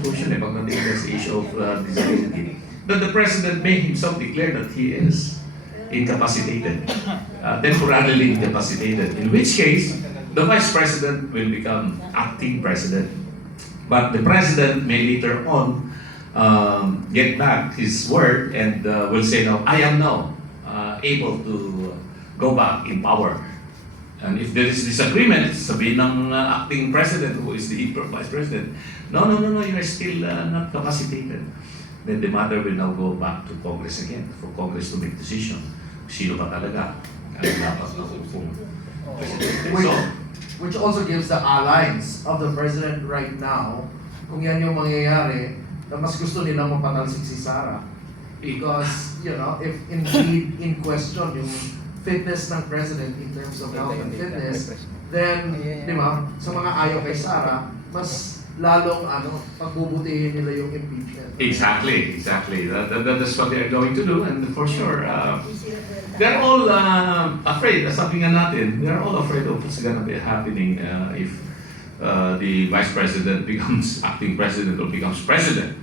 Constitution pagdating sa issue of disability, that the President may himself declare that he is incapacitated, temporarily incapacitated, in which case, the Vice President will become acting President. But the President may later on get back his word and will say, no, I am now able to go back in power. And if there is disagreement, sabihin ng acting President who is the Vice President, no, you are still not capacitated. Then the matter will now go back to Congress again, for Congress to make decision. Sino ba talaga ang dapat na upong President. Which also gives the allies of the President right now, kung yan yung mangyayari, na mas gusto nilang mapatalsik si Sara. Because, you know, if indeed in question yung fitness ng President in terms of health and fitness, then, di ba, sa mga ayaw kay Sara, mas lalong pagbubutihin nila yung impeachment. Exactly. That's what they are going to do, and for sure, they're all afraid. Sabi nga natin, they're all afraid of what's gonna be happening if the Vice President becomes acting President or becomes President,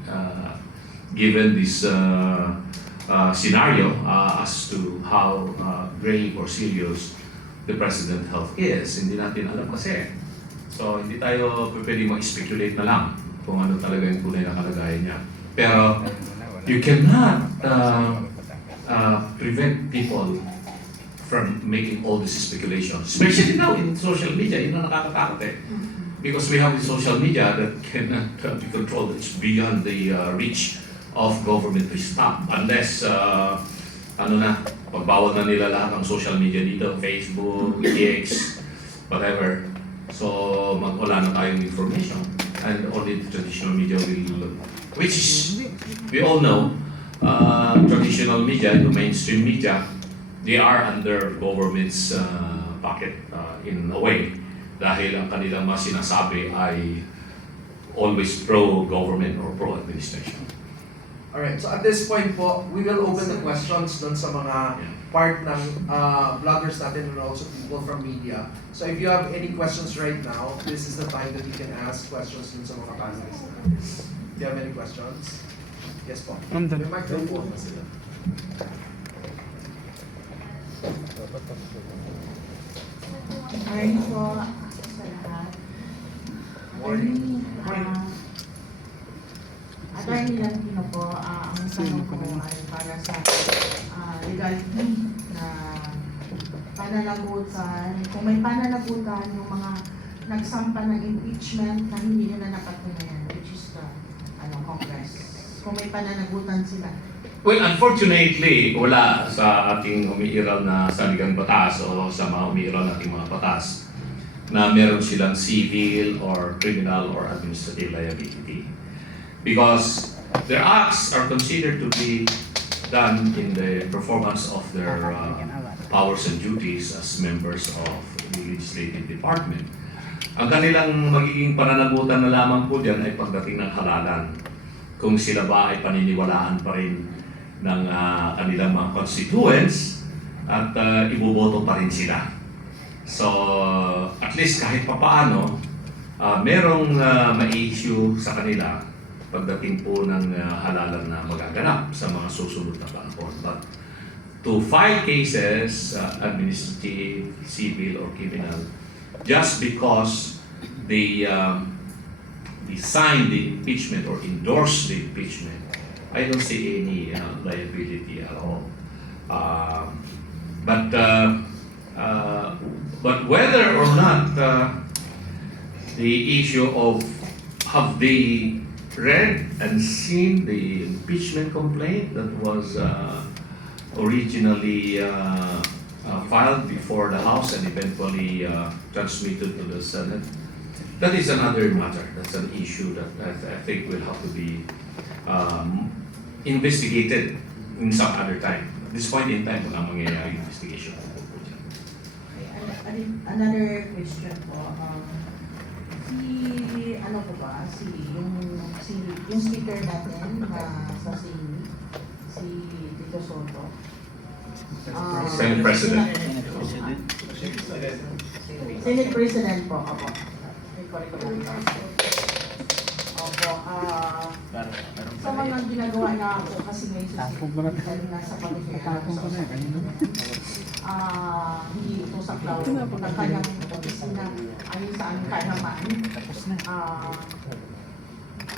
given this scenario as to how grave or serious the President's health is. Hindi natin alam kasi. So, hindi tayo pwede mag-speculate na lang kung ano talaga yung tunay na kalagayan niya. Pero, you cannot prevent people from making all this speculation. Especially now in social media, yun ang nakakatakot eh. Because we have the social media that cannot be controlled. It's beyond the reach of government to stop. Unless, pagbawal na nila lahat ng social media dito, Facebook, X, whatever. So, wala na tayong information. And only the traditional media will, which is, we all know, traditional media, the mainstream media, they are under government's pocket in a way. Dahil ang kanilang mga sinasabi ay always pro-government or pro-administration. Alright, so at this point po, we will open the questions dun sa mga part ng vloggers natin and also people from media. So if you have any questions right now, this is the time that you can ask questions dun sa mga panelists natin. Do you have any questions? Yes po. May microphone na sila. Morning po sa lahat. Attorney Lantino po, ang tanong ko ay para sa legality na pananagutan. Kung may pananagutan yung mga nagsampa ng impeachment na hindi nila napatunayan, which is the Congress. Kung may pananagutan sila. Well, unfortunately, wala sa ating umiiral na saligang batas o sa mga umiiral nating mga batas na meron silang civil or criminal or administrative liability. Because their acts are considered to be done in the performance of their powers and duties as members of the legislative department. Ang kanilang magiging pananagutan na lamang po diyan ay pagdating ng halalan. Kung sila ba ay paniniwalaan pa rin ng kanilang mga constituents at iboboto pa rin sila. So, at least kahit papaano, merong ma-issue sa kanila pagdating po ng halalan na magaganap sa mga susunod na panahon. But to file cases, administrative, civil, or criminal, just because they sign the impeachment or endorse the impeachment, I don't see any liability at all. But whether or not the issue of have they read and seen the impeachment complaint that was originally filed before the House and eventually transmitted to the Senate, that is another matter. That's an issue that I think will have to be investigated in some other time. At this point in time, walang mangyayari investigation. Another question po. Yung speaker natin na sa si Tito Soto. Senate President. Senate President po, opo. Opo, ang ginagawa niya ako kasi ngayon sa dahil nasa pagkakataon sa hindi ito sa cloud ng kanyang opisina ayon sa aming kaalaman.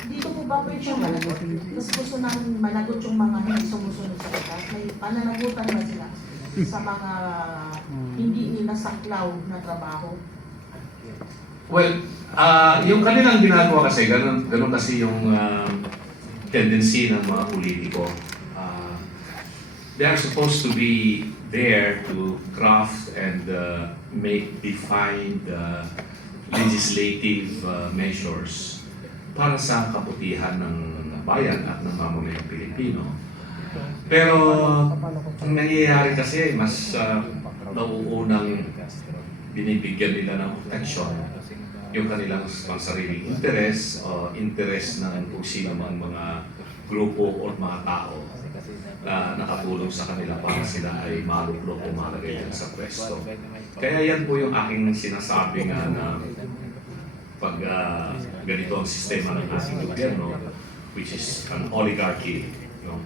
Dito po ba pwede siyang managot? Kasi gusto namin managot yung mga hindi sumusunod sa batas. May pananagutan ba sila sa mga hindi nila saklaw na trabaho? Well, yung kanilang ginagawa kasi, ganun kasi yung tendency ng mga politiko. They are supposed to be there to craft and make defined legislative measures para sa kabutihan ng bayan at ng mamamayang Pilipino. Pero ang nangyayari kasi, mas nauunang binibigyan nila ng protection yung kanilang sariling interes o interes ng kung sino mang mga grupo o mga tao na nakatulong sa kanila para sila ay maluklok o malagay yan sa pwesto. Kaya yan po yung aking sinasabi nga na pag ganito ang sistema ng ating gobyerno, which is an oligarchy, no?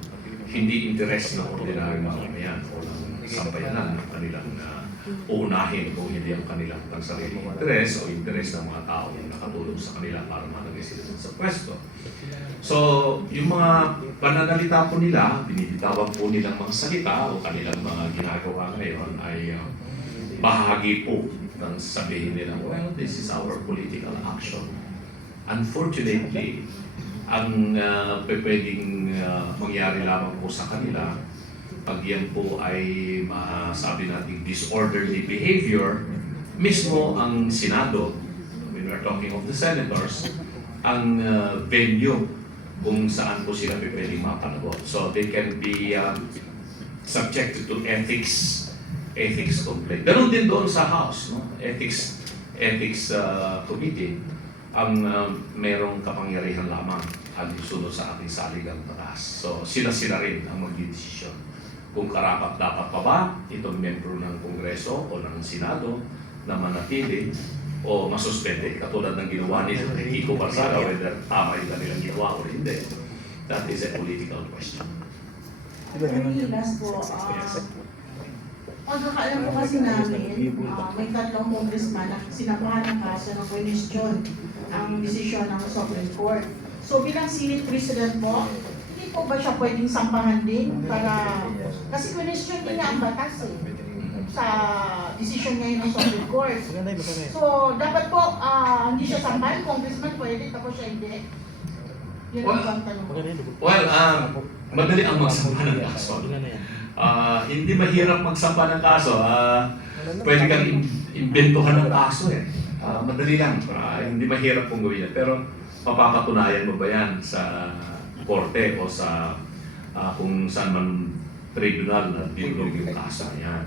Hindi interes ng ordinaryong mamamayan o ng sambayanan ng kanilang uunahin kung hindi ang kanilang pansariling interes o interes ng mga tao na nakatulong sa kanila para malagay sila sa pwesto. So, yung mga pananalita po nila, binibitawan po nilang mga salita o kanilang mga ginagawa ngayon ay bahagi po ng sabihin nila, well, this is our political action. Unfortunately, ang pwedeng mangyari lamang po sa kanila pag yan po ay masabi natin disorderly behavior, mismo ang Senado, when we're talking of the senators, ang venue kung saan po sila pwedeng mapanagot. So they can be subjected to ethics complaint. Ganun din doon sa House, no? Ethics Committee ang merong kapangyarihan lamang alinsunod sa ating saligang batas. So sila rin ang magdidesisyon kung karapat dapat pa ba itong membro ng Kongreso o ng Senado na manatili o masuspende katulad ng ginawa ni Kiko Barzaga, whether tama yung kanilang ginawa o hindi. That is a political question. Attorney, last po, pagkakaalam po kasi namin, may tatlong congressman na sinakuhan ng kaso ng question ang desisyon ng Supreme Court. So bilang Senate President po, hindi po ba siya pwedeng sampahan din para, kasi question din niya ang batas sa desisyon ngayon ng Supreme Court. So dapat po, hindi siya sampahan, congressman pwede, tapos siya hindi. Yun ang tanong. Well, madali ang magsampa ng kaso. Hindi mahirap magsampa ng kaso. Pwede kang imbentuhan ng kaso eh. Madali lang. Hindi mahirap kung gawin yan. Pero mapapatunayan mo ba yan sa korte o sa kung saan man tribunal na dinulog yung kaso yan.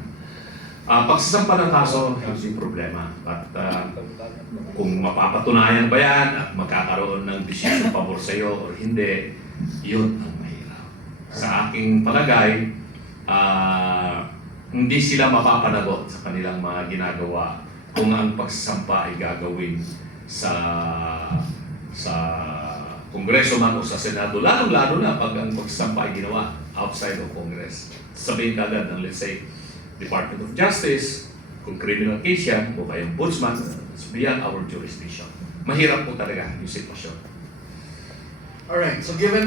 Pagsasampa ng kaso, hindi problema. At kung mapapatunayan ba yan at magkakaroon ng desisyon pabor sa iyo o hindi, yun ang mahirap. Sa aking palagay, hindi sila mapapanagot sa kanilang mga ginagawa kung ang pagsasampa ay gagawin sa Kongreso man o sa Senado, lalo na pag ang pagsasampa ay ginawa outside of Congress. Sabihin kagad ng, let's say, Department of Justice, kung criminal case yan, o kayong ombudsman, it's beyond our jurisdiction. Mahirap po talaga yung sitwasyon. Alright, so given